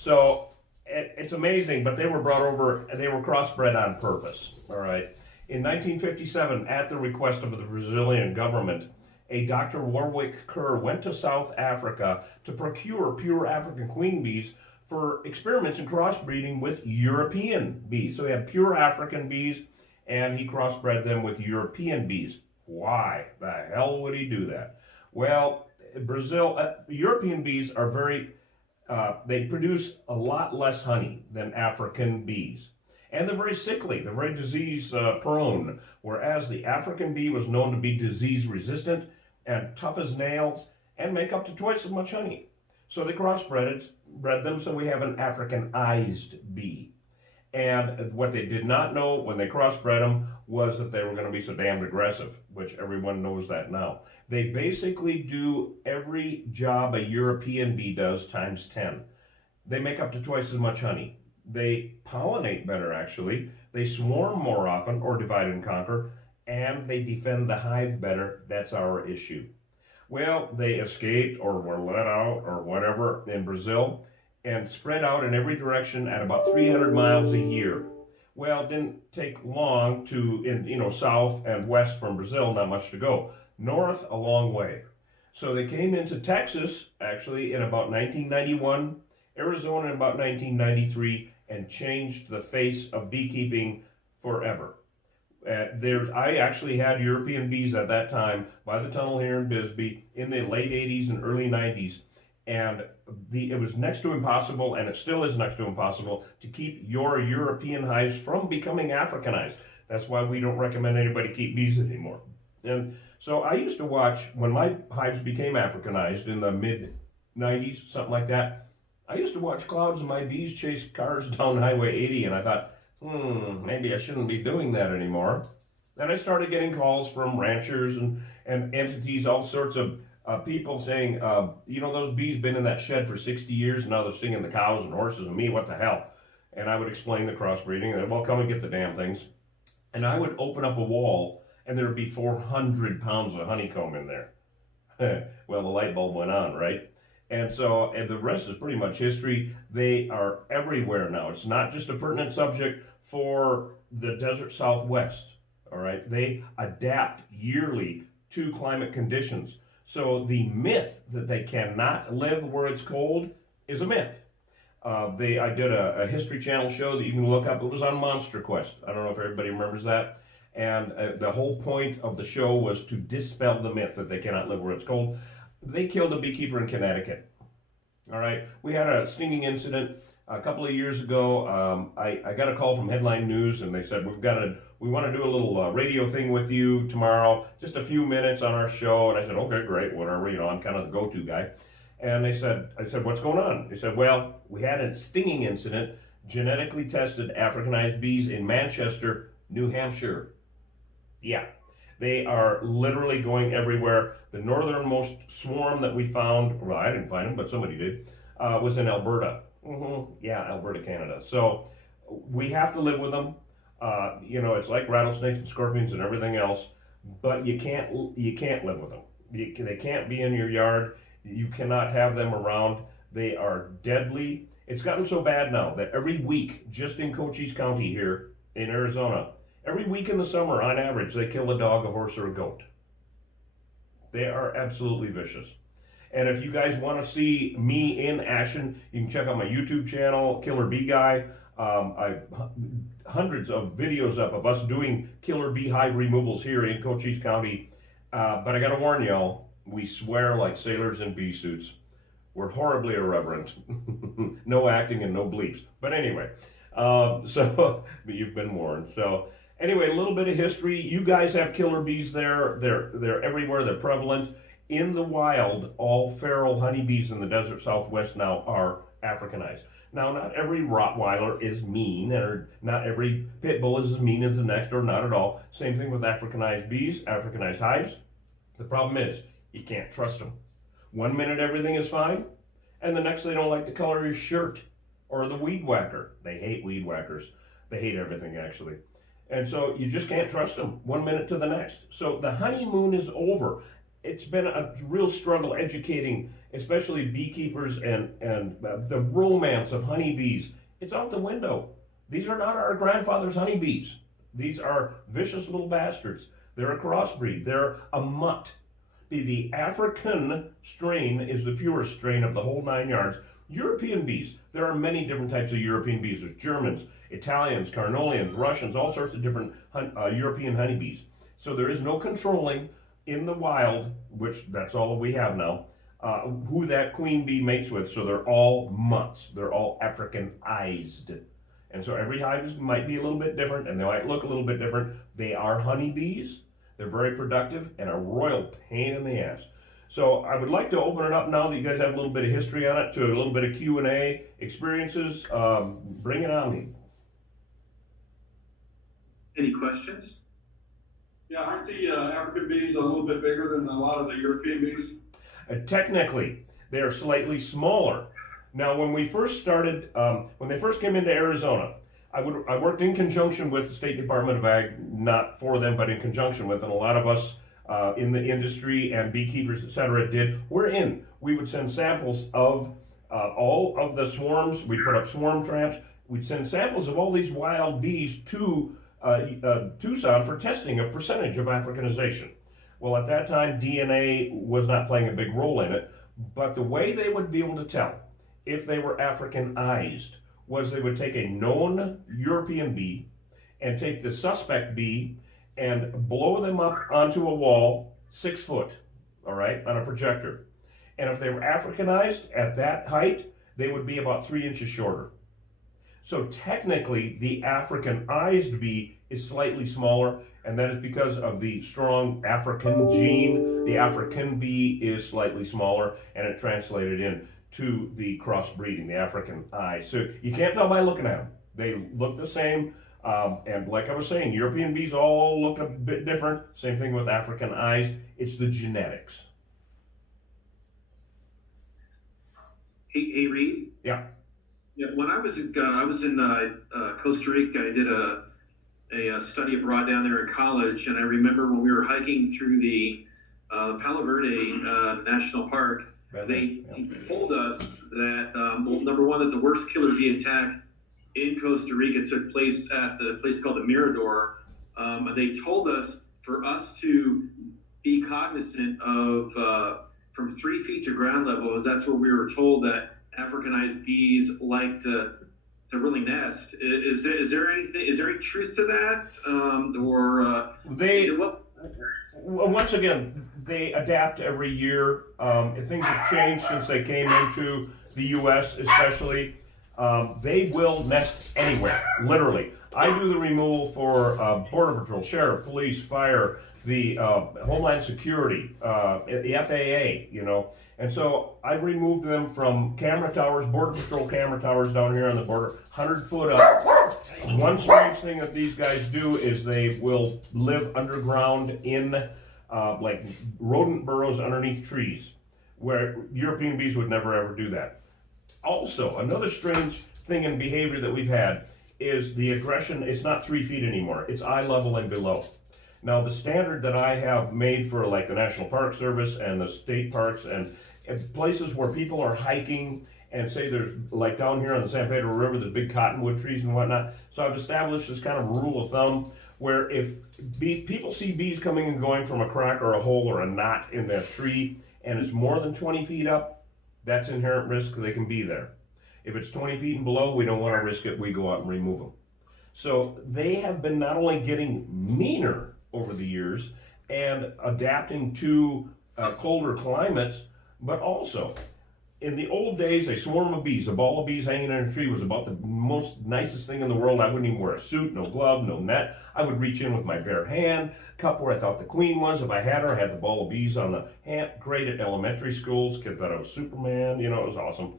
So it's amazing, but they were brought over, they were crossbred on purpose, all right? In 1957, at the request of the Brazilian government, a Dr. Warwick Kerr went to South Africa to procure pure African queen bees for experiments in crossbreeding with European bees. So he had pure African bees, and he crossbred them with European bees. Why the hell would he do that? Well, European bees are they produce a lot less honey than African bees. And they're very sickly, they're very disease prone, whereas the African bee was known to be disease resistant and tough as nails and make up to twice as much honey. So they bred them, so we have an Africanized bee. And what they did not know when they crossbred them was that they were going to be so damned aggressive, which everyone knows that now. They basically do every job a European bee does times 10. They make up to twice as much honey. They pollinate better, actually. They swarm more often, or divide and conquer, and they defend the hive better. That's our issue. Well, they escaped or were let out or whatever in Brazil and spread out in every direction at about 300 miles a year. Well, it didn't take long south and west from Brazil, not much to go. North, a long way. So they came into Texas, actually, in about 1991, Arizona in about 1993, and changed the face of beekeeping forever. I actually had European bees at that time by the tunnel here in Bisbee in the late 80s and early 90s. And it was next to impossible, and it still is next to impossible, to keep your European hives from becoming Africanized. That's why we don't recommend anybody keep bees anymore. And so I used to watch, when my hives became Africanized in the mid-90s, something like that, I used to watch clouds of my bees chase cars down Highway 80, and I thought, maybe I shouldn't be doing that anymore. Then I started getting calls from ranchers and entities, all sorts of people saying, those bees been in that shed for 60 years, and now they're stinging the cows and horses and me, what the hell? And I would explain the crossbreeding, and well, come and get the damn things. And I would open up a wall, and there would be 400 pounds of honeycomb in there. Well, the light bulb went on, right? And so, and the rest is pretty much history. They are everywhere now. It's not just a pertinent subject for the desert Southwest, all right? They adapt yearly to climate conditions. So the myth that they cannot live where it's cold is a myth. I did a History Channel show that you can look up. It was on Monster Quest. I don't know if everybody remembers that. And the whole point of the show was to dispel the myth that they cannot live where it's cold. They killed a beekeeper in Connecticut. All right, we had a stinging incident a couple of years ago. I got a call from Headline News, and they said we want to do a little radio thing with you tomorrow, just a few minutes on our show. And I said, okay, great, whatever. I'm kind of the go-to guy. And I said, what's going on? They said, well, we had a stinging incident, genetically tested Africanized bees in Manchester, New Hampshire. Yeah. They are literally going everywhere. The northernmost swarm that we found, well, I didn't find them, but somebody did, was in Alberta. Yeah, Alberta, Canada. So we have to live with them. It's like rattlesnakes and scorpions and everything else, but you can't live with them. They can't be in your yard. You cannot have them around. They are deadly. It's gotten so bad now that every week, just in Cochise County here in Arizona, every week in the summer, on average, they kill a dog, a horse, or a goat. They are absolutely vicious. And if you guys want to see me in action, you can check out my YouTube channel, Killer Bee Guy. I've hundreds of videos up of us doing killer beehive removals here in Cochise County. But I got to warn y'all, we swear like sailors in bee suits. We're horribly irreverent. No acting and no bleeps. But anyway, but you've been warned. So anyway, a little bit of history. You guys have killer bees there. They're everywhere. They're prevalent. In the wild, all feral honeybees in the desert Southwest now are Africanized. Now, not every Rottweiler is mean, or not every pit bull is as mean as the next, or not at all. Same thing with Africanized bees, Africanized hives. The problem is, you can't trust them. 1 minute everything is fine, and the next they don't like the color of your shirt, or the weed whacker. They hate weed whackers. They hate everything, actually. And so you just can't trust them 1 minute to the next. So the honeymoon is over. it's been a real struggle educating, especially beekeepers and the romance of honeybees. It's out the window. These are not our grandfather's honeybees. These are vicious little bastards. They're a crossbreed. They're a mutt. The African strain is the purest strain of the whole 9 yards. European bees. There are many different types of European bees. There's Germans, Italians, Carnolians, Russians, all sorts of different European honeybees. So there is no controlling in the wild, which that's all we have now, who that queen bee mates with. So they're all mutts. They're all africanized. And so every hive might be a little bit different, and they might look a little bit different. They are honeybees. They're very productive and a royal pain in the ass. So I would like to open it up now that you guys have a little bit of history on it to a little bit of Q&A experiences. Bring it on me. Any questions? Yeah, aren't the African bees a little bit bigger than a lot of the European bees? Technically, they are slightly smaller. Now, when we first started, when they first came into Arizona, I worked in conjunction with the State Department of Ag, not for them, but in conjunction with, and a lot of us in the industry and beekeepers, etc., did. We would send samples of all of the swarms. We put up swarm traps. We'd send samples of all these wild bees to Tucson for testing of percentage of Africanization. Well, at that time, DNA was not playing a big role in it, but the way they would be able to tell if they were Africanized was they would take a known European bee and take the suspect bee and blow them up onto a wall 6 foot, all right, on a projector. And if they were Africanized at that height, they would be about 3 inches shorter. So technically, the Africanized bee is slightly smaller, and that is because of the strong African gene. The African bee is slightly smaller, and it translated in to the crossbreeding, the African eye. So you can't tell by looking at them. They look the same, and like I was saying, European bees all look a bit different. Same thing with African eyes. It's the genetics. Hey, Reed. Yeah. Yeah. When I was in Costa Rica, I did a study abroad down there in college, and I remember when we were hiking through the Palo Verde National Park. They told us that, well, number one, that the worst killer bee attack in Costa Rica took place at the place called the Mirador. And they told us for us to be cognizant of from 3 feet to ground level, as that's where we were told that Africanized bees like to really nest. Is there any truth to that? Once again, they adapt every year. Things have changed since they came into the U.S., especially. They will nest anywhere, literally. I do the removal for Border Patrol, Sheriff, Police, Fire, the Homeland Security, the FAA, you know. And so I've removed them from camera towers, Border Patrol camera towers down here on the border, 100 foot up. One strange thing that these guys do is they will live underground in like rodent burrows underneath trees, where European bees would never ever do that. Also, another strange thing in behavior that we've had is the aggression. It's not 3 feet anymore. It's eye level and below. Now, the standard that I have made for like the National Park Service and the state parks and places where people are hiking, and say there's, like down here on the San Pedro River, there's big cottonwood trees and whatnot. So I've established this kind of rule of thumb where if people see bees coming and going from a crack or a hole or a knot in that tree, and it's more than 20 feet up, that's inherent risk. They can be there. If it's 20 feet and below, we don't want to risk it. We go out and remove them. So they have been not only getting meaner over the years and adapting to colder climates, but also in the old days, a swarm of bees, a ball of bees hanging in a tree was about the most nicest thing in the world. I wouldn't even wear a suit, no glove, no net. I would reach in with my bare hand, cup where I thought the queen was. If I had her, I had the ball of bees on the hand. Great at elementary schools. Kids thought I was Superman. You know, it was awesome.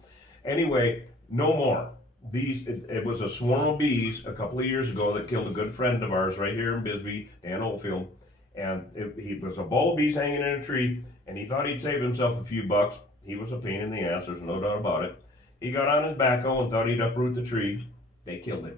Anyway, no more. It was a swarm of bees a couple of years ago that killed a good friend of ours right here in Bisbee, Dan Oldfield. And he was a ball of bees hanging in a tree, and he thought he'd save himself a few bucks. He was a pain in the ass, there's no doubt about it. He got on his backhoe and thought he'd uproot the tree. They killed him.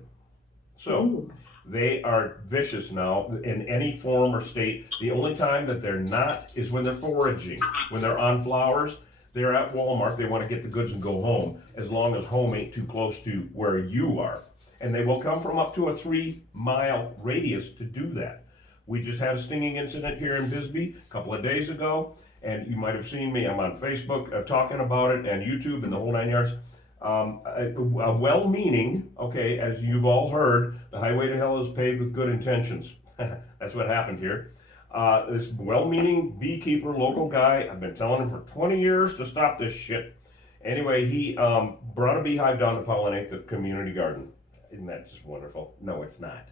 So they are vicious now in any form or state. The only time that they're not is when they're foraging. When they're on flowers, they're at Walmart, they want to get the goods and go home, as long as home ain't too close to where you are. And they will come from up to a 3-mile radius to do that. We just had a stinging incident here in Bisbee a couple of days ago, and you might have seen me, I'm on Facebook talking about it, and YouTube and the whole 9 yards. A well-meaning, okay, as you've all heard, the highway to hell is paved with good intentions. That's what happened here. This well-meaning beekeeper, local guy, I've been telling him for 20 years to stop this shit. Anyway, he brought a beehive down to pollinate the community garden. Isn't that just wonderful? No, it's not.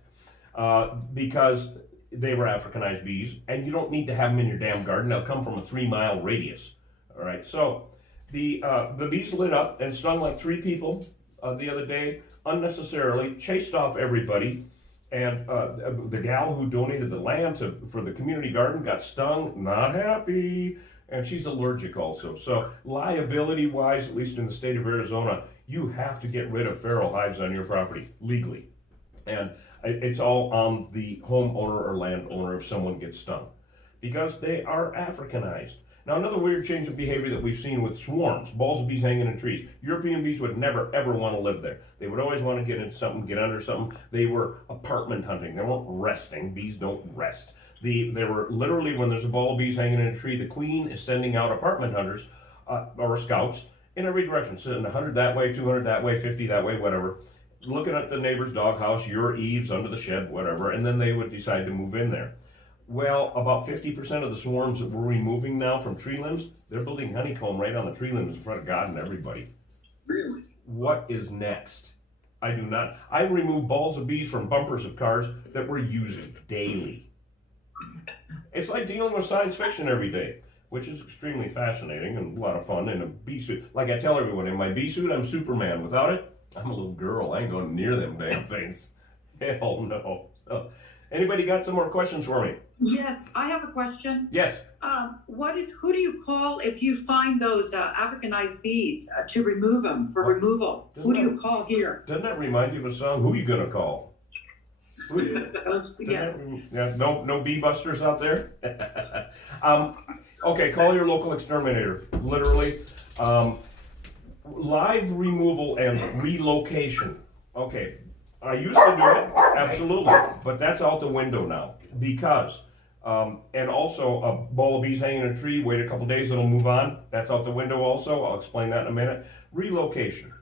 Because they were Africanized bees, and you don't need to have them in your damn garden. They'll come from a 3-mile radius. All right, so the bees lit up and stung like 3 people the other day, unnecessarily, chased off everybody. And the gal who donated the land for the community garden got stung, not happy, and she's allergic also. So liability-wise, at least in the state of Arizona, you have to get rid of feral hives on your property, legally. And it's all on the homeowner or landowner if someone gets stung, because they are Africanized. Now, another weird change of behavior that we've seen with swarms, balls of bees hanging in trees. European bees would never, ever want to live there. They would always want to get into something, get under something. They were apartment hunting. They weren't resting. Bees don't rest. They were literally, when there's a ball of bees hanging in a tree, the queen is sending out apartment hunters or scouts in every direction, sending 100 that way, 200 that way, 50 that way, whatever, looking at the neighbor's doghouse, your eaves, under the shed, whatever, and then they would decide to move in there. Well, about 50% of the swarms that we're removing now from tree limbs, they're building honeycomb right on the tree limbs in front of God and everybody. Really? What is next? I do not. I remove balls of bees from bumpers of cars that we're using daily. It's like dealing with science fiction every day, which is extremely fascinating and a lot of fun in a bee suit. Like I tell everyone, in my bee suit, I'm Superman. Without it, I'm a little girl. I ain't going near them damn things. Hell no. So, anybody got some more questions for me? Yes, I have a question. Yes. Who do you call if you find those Africanized bees to remove them for removal? Who do you call here? Doesn't that remind you of a song? Who you gonna call? Yes. Yeah, no bee busters out there? Okay, call your local exterminator, literally. Live removal and relocation. Okay, I used to do it, absolutely, but that's out the window now, because, and also a ball of bees hanging in a tree, wait a couple days, it'll move on, that's out the window also, I'll explain that in a minute. Relocation.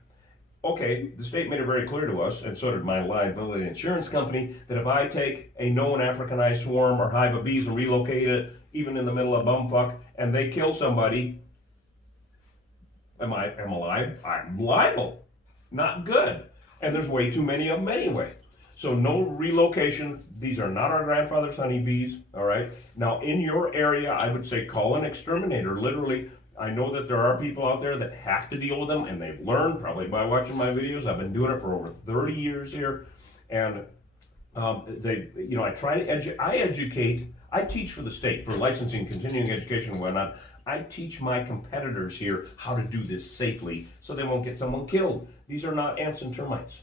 Okay, the state made it very clear to us, and so did my liability insurance company, that if I take a known Africanized swarm or hive of bees and relocate it, even in the middle of bumfuck, and they kill somebody, am I alive? I'm liable. Not good. And there's way too many of them anyway. So no relocation. These are not our grandfather's honeybees, all right? Now, in your area, I would say call an exterminator. Literally, I know that there are people out there that have to deal with them, and they've learned, probably by watching my videos. I've been doing it for over 30 years here, and I try to educate. I teach for the state, for licensing, continuing education, and whatnot. I teach my competitors here how to do this safely so they won't get someone killed. These are not ants and termites.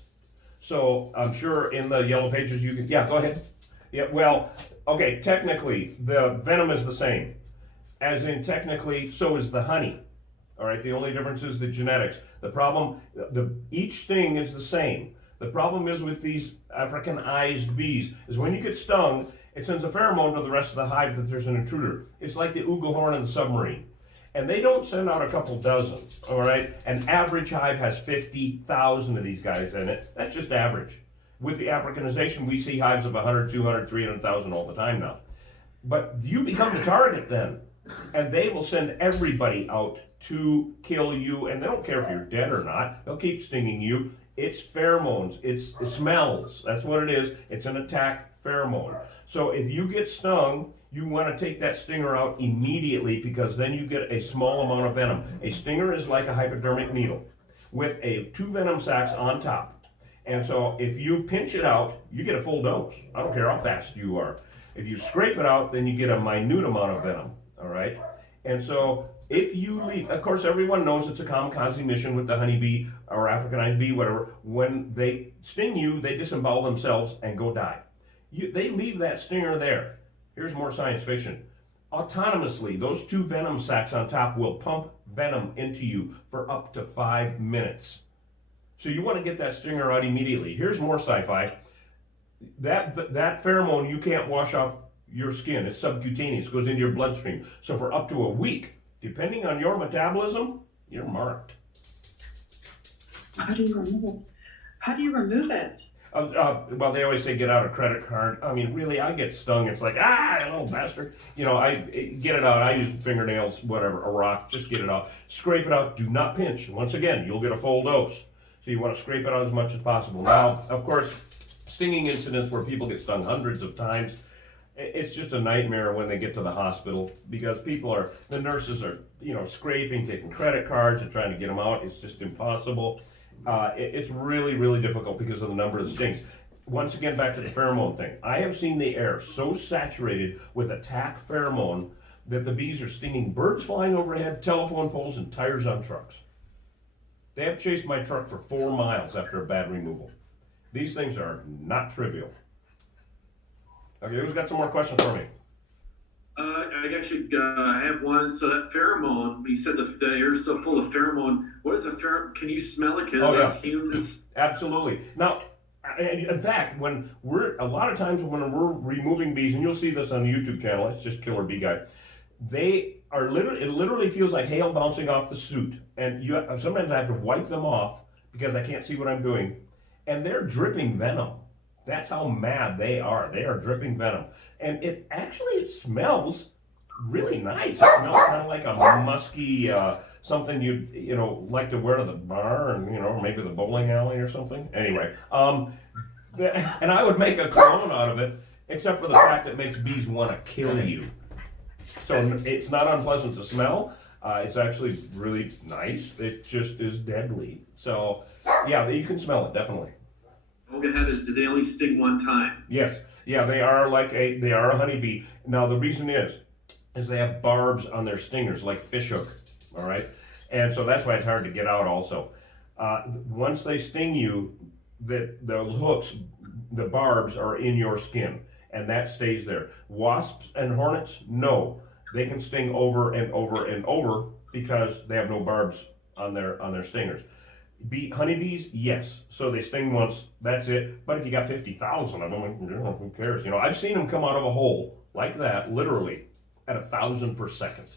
So I'm sure in the yellow pages you can, yeah, go ahead. Yeah, well, okay, technically the venom is the same. As in technically, so is the honey. All right, the only difference is the genetics. The problem, each sting is the same. The problem is with these Africanized bees is when you get stung, it sends a pheromone to the rest of the hive that there's an intruder. It's like the oogle horn in the submarine. And they don't send out a couple dozen, all right? An average hive has 50,000 of these guys in it. That's just average. With the Africanization, we see hives of 100, 200, 300,000 all the time now. But you become the target then. And they will send everybody out to kill you. And they don't care if you're dead or not. They'll keep stinging you. It's pheromones. It smells. That's what it is. It's an attack pheromone. So if you get stung, you want to take that stinger out immediately, because then you get a small amount of venom. A stinger is like a hypodermic needle with 2 venom sacs on top. And so if you pinch it out, you get a full dose. I don't care how fast you are. If you scrape it out, then you get a minute amount of venom, all right? And so if you leave, of course, everyone knows it's a kamikaze mission with the honeybee or africanized bee, whatever. When they sting you, they disembowel themselves and go die. They leave that stinger there. Here's more science fiction. Autonomously, those two venom sacs on top will pump venom into you for up to 5 minutes. So you want to get that stinger out immediately. Here's more sci-fi. That pheromone you can't wash off your skin. It's subcutaneous, goes into your bloodstream. So for up to a week, depending on your metabolism, you're marked. How do you remove it? How do you remove it? Well, they always say get out a credit card. I mean, really, I get stung. It's like, little bastard. Get it out. I use fingernails, whatever, a rock, just get it out. Scrape it out. Do not pinch. Once again, you'll get a full dose. So you want to scrape it out as much as possible. Now, of course, stinging incidents where people get stung hundreds of times, it's just a nightmare when they get to the hospital because the nurses are, scraping, taking credit cards and trying to get them out. It's just impossible. It's really, really difficult because of the number of stings. Once again, back to the pheromone thing. I have seen the air so saturated with attack pheromone that the bees are stinging birds flying overhead, telephone poles, and tires on trucks. They have chased my truck for 4 miles after a bad removal. These things are not trivial. Okay, who's got some more questions for me? I actually have one. So that pheromone, you said the air is so full of pheromone. What is a pheromone? Can you smell it? Because us humans. Absolutely. Now, in fact, a lot of times when we're removing bees, and you'll see this on the YouTube channel, it's just Killer Bee Guy. They are it literally feels like hail bouncing off the suit, and sometimes I have to wipe them off because I can't see what I'm doing, and they're dripping venom. That's how mad they are. They are dripping venom. And it smells really nice. It smells kind of like a musky, something you'd, like to wear to the bar and, maybe the bowling alley or something. Anyway, and I would make a cologne out of it, except for the fact that it makes bees want to kill you. So it's not unpleasant to smell. It's actually really nice. It just is deadly. So, yeah, you can smell it, definitely. Overhead is, do they only sting one time? Yes. Yeah, they are a honeybee. Now the reason is they have barbs on their stingers like fishhook, all right? And so that's why it's hard to get out also. Once they sting you, the hooks, the barbs are in your skin and that stays there. Wasps and hornets, no. They can sting over and over and over because they have no barbs on their stingers. Honeybees, yes. So they sting once, that's it. But if you got 50,000 of them, who cares? I've seen them come out of a hole like that, literally, at 1,000 per second.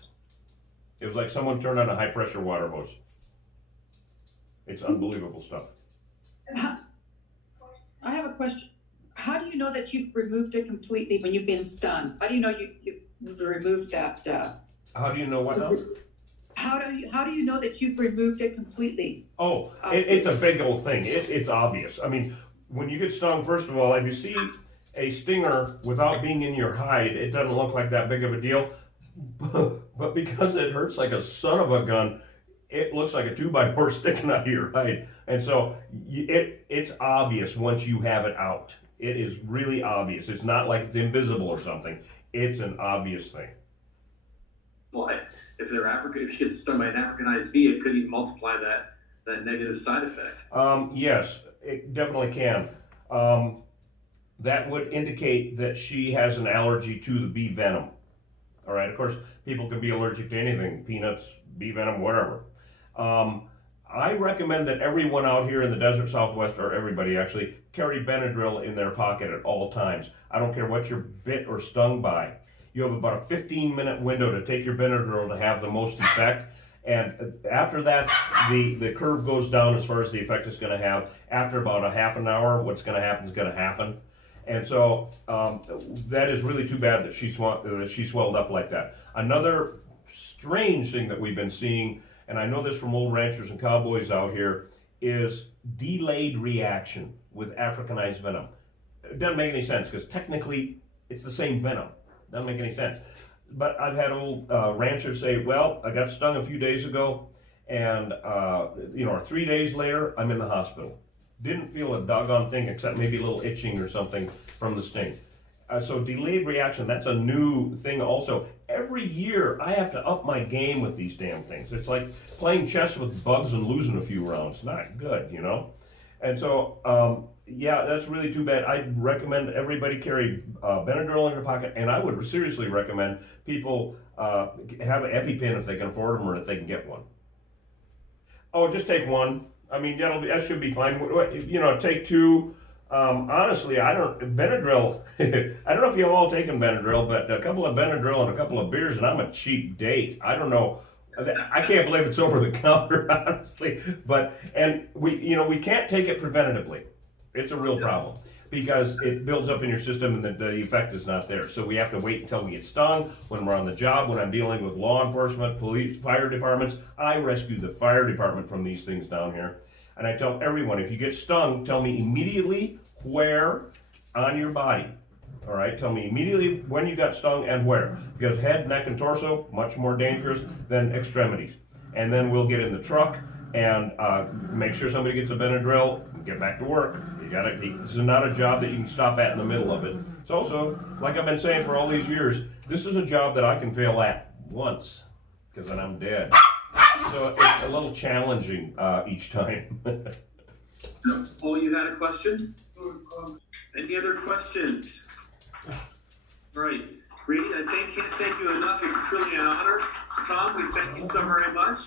It was like someone turned on a high pressure water hose. It's unbelievable stuff. I have a question. How do you know that you've removed it completely when you've been stung? How do you know you've removed that? How do you know what now? How do you know that you've removed it completely? Oh, it's a big old thing. It's obvious. I mean, when you get stung, first of all, if you see a stinger without being in your hide, it doesn't look like that big of a deal. But because it hurts like a son of a gun, it looks like a 2x4 sticking out of your hide. And so it's obvious once you have it out. It is really obvious. It's not like it's invisible or something. It's an obvious thing. Well, if you get stung by an Africanized bee, it could even multiply that negative side effect. Yes, it definitely can. That would indicate that she has an allergy to the bee venom. All right, of course, people can be allergic to anything, peanuts, bee venom, whatever. I recommend that everyone out here in the desert Southwest, or everybody actually, carry Benadryl in their pocket at all times. I don't care what you're bit or stung by. You have about a 15-minute window to take your Benadryl to have the most effect. And after that, the curve goes down as far as the effect it's going to have. After about a half an hour, what's going to happen is going to happen. And so that is really too bad that she swelled up like that. Another strange thing that we've been seeing, and I know this from old ranchers and cowboys out here, is delayed reaction with Africanized venom. It doesn't make any sense because technically it's the same venom. Doesn't make any sense. But I've had old ranchers say, well, I got stung a few days ago and 3 days later, I'm in the hospital. Didn't feel a doggone thing except maybe a little itching or something from the sting. So delayed reaction, that's a new thing also. every year I have to up my game with these damn things. It's like playing chess with bugs and losing a few rounds. Not good, you know? And so, yeah, that's really too bad. I recommend everybody carry Benadryl in their pocket, and I would seriously recommend people have an EpiPen if they can afford them or if they can get one. Oh, just take one. I mean, that should be fine. You know, take two. Honestly, Benadryl, I don't know if you've all taken Benadryl, but a couple of Benadryl and a couple of beers, and I'm a cheap date. I don't know. I can't believe it's over the counter, honestly. And we can't take it preventatively. It's a real problem because it builds up in your system and the effect is not there. So we have to wait until we get stung. When we're on the job, when I'm dealing with law enforcement, police, fire departments, I rescue the fire department from these things down here. And I tell everyone, if you get stung, tell me immediately where on your body. All right, tell me immediately when you got stung and where. Because head, neck, and torso, much more dangerous than extremities. And then we'll get in the truck and make sure somebody gets a Benadryl and get back to work. This is not a job that you can stop at in the middle of it. It's also, like I've been saying for all these years, this is a job that I can fail at once, because then I'm dead. So it's a little challenging each time. Paul, you had a question? Any other questions? All right, Reed, I can't thank you enough. It's truly an honor. Tom, we thank you so very much.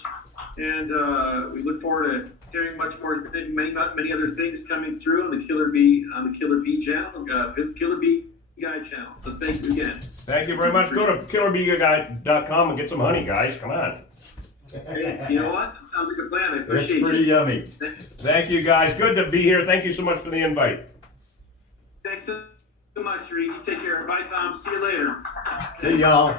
And we look forward to hearing much more, many other things coming through on the Killer Bee channel, Killer Bee Guide channel. So thank you again. Thank you very much. Go to killerbeeguide.com and get some honey, guys. Come on. Hey, you know what? That sounds like a plan. I appreciate It's pretty yummy. Thank you, guys. Good to be here. Thank you so much for the invite. Thanks so much, Reed. You take care. Bye, Tom. See you later. See y'all.